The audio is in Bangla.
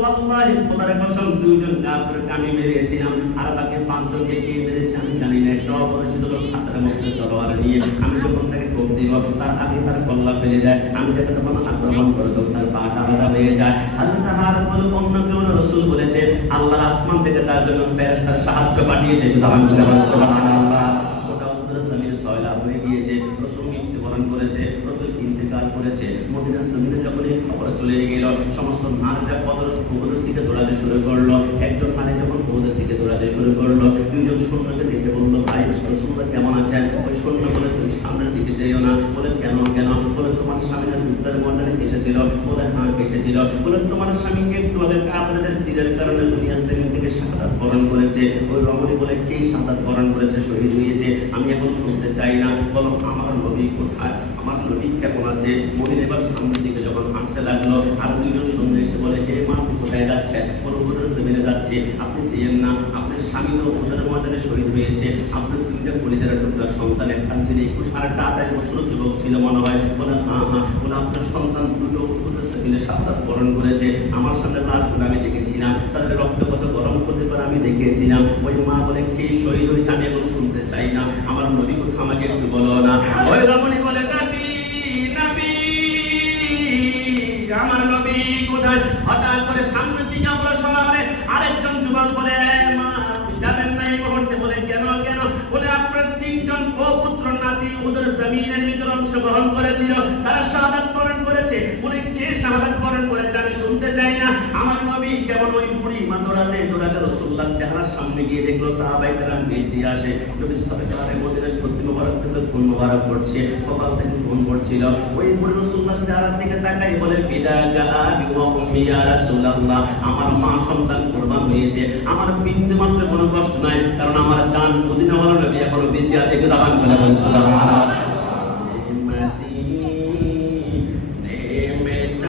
ওয়াল্লাহি খোদার কসম দুইজন কাফিরকে আমি মেরেছিলাম আর বাকি পাঁচজনকে কে মেরেছে আমি জানি না। একটা অপরিচিত লোক হাতের মধ্যে তলোয়ার নিয়ে আমি যখন তাকে কোপ দিব তার আগে তার কল্লা ফেলে যায়, আমি তাকে তখন আক্রমণ করে দেব, তার পাটা আলাদা হয়ে যায়। হযরত হারুন বলে অন্য কেউ না, রাসূল বলেছে আল্লাহ আসমান থেকে তার জন্য ফেরেশতার সাহায্য পাঠিয়েছে। সুবহানাল্লাহ। ওটা উত্তর জমিনে সয়লাব হয়ে গিয়েছে, রাসূল মৃত্যুবরণ করেছে, রাসূল ইন্তেকাল করেছে। মদিনার জমিনে যখন এই খবর চলে গেল সমস্ত নারীরা কবরের দিকে দৌড়াতে শুরু করলো। একজন নারী যখন কবরের দিকে দৌড়াতে শুরু করলো, দুইজন সৈন্যকে দেখে বললো ভাই রাসূলুল্লাহ কেমন আছেন? ওই সৈন্য বলে তুমি সামনের দিকে যেও না। বলে কেন কেন? বলে তোমার স্বামী না যুদ্ধের ময়দানে এসেছিল। বলে হ্যাঁ এসেছিল। বলে তোমার স্বামীকে একটু ওদের কাফেরদের তীরের কারণে দুনিয়া জমিন থেকে শাহাদাত বরণ করেছে। ওই রমণী বলে কে শাহাদাত বরণ করেছে, শহীদ হয়েছে? আমি এখন শুনতে চাই না, বলো আমার নবী কোথায়, আমার নবী কেমন আছে? মদিনা এবার সামনের দিকে যখন হাঁটতে লাগলো আর দুইজন সৈন্য এসে বলে হে মা কোথায় যাচ্ছে? বলে উহুদের জমিনে যাচ্ছে। আপনি চেয়েন না, আপনার স্বামী তো উহুদের ময়দানে শহীদ হয়েছে, আপনার দুইটা পরিবারের টুকরা সন্তান, একটা ছিল 21 আর একটা 28 বছর যুবক ছিল মনে হয়। বলে হ্যাঁ হ্যাঁ। বলে আপনার সন্তান দুটো উহুদের জমিনে শাহাদাত বরণ করেছে, আমার সামনে লাশগুলো আমি দেখেছিলাম, তাদের রক্ত কত গরম করতে পারে আমি দেখিয়েছিলাম। ওই মা বলে কে শহীদ হয়েছে আমি এখন শুনতে চাই না, আমার নবী কোথাও আমাকে একটু বলো না। ওই রমণী বলে নবী নবী আমার নবী কোথায়? হঠাৎ করে সামনের দিকে অগ্রসর হলে আরেকজন যুবক বলে মা যাবেন না এই মুহূর্তে। বলে কেন কেন? বলে আপনার তিনজন পুত্র নাতি উহুদের জমিনের ভিতরে অংশগ্রহণ করেছিল, তারা শাহাদাত বরণ করেছে। বলে কে শাহাদাত বরণ করেছে আমি শুনতে চাই না, আমার নবী কেমন? ওই বুড়ি মা দৌড়াতে দৌড়াতে রাসূলুল্লাহর চেহারার সামনে গিয়ে দেখলো সাহাবায়ে কেরাম দিয়ে আসে। নবী সাল্লাল্লাহু আলাইহি ওয়াসাল্লামের প্রতি মোবারক থেকে খুন মোবারক পড়ছে, কপাল থেকে খুন পড়ছিল। ওই বুড়ি রাসূলুল্লাহর চেহারার দিকে তাকাই বলে ফিদাকা আবি ওয়া উম্মি ইয়া রাসূলুল্লাহ, আমার মা সন্তান কুরবান হয়েছে, আমার বিন্দু মাত্র কোনো কষ্ট নাই, কারণ আমার জান মদিনাওয়ালা নবী এখনো বেঁচে আছে। একটু দাঁড়ান করে বলুন সুবহানাল্লাহ।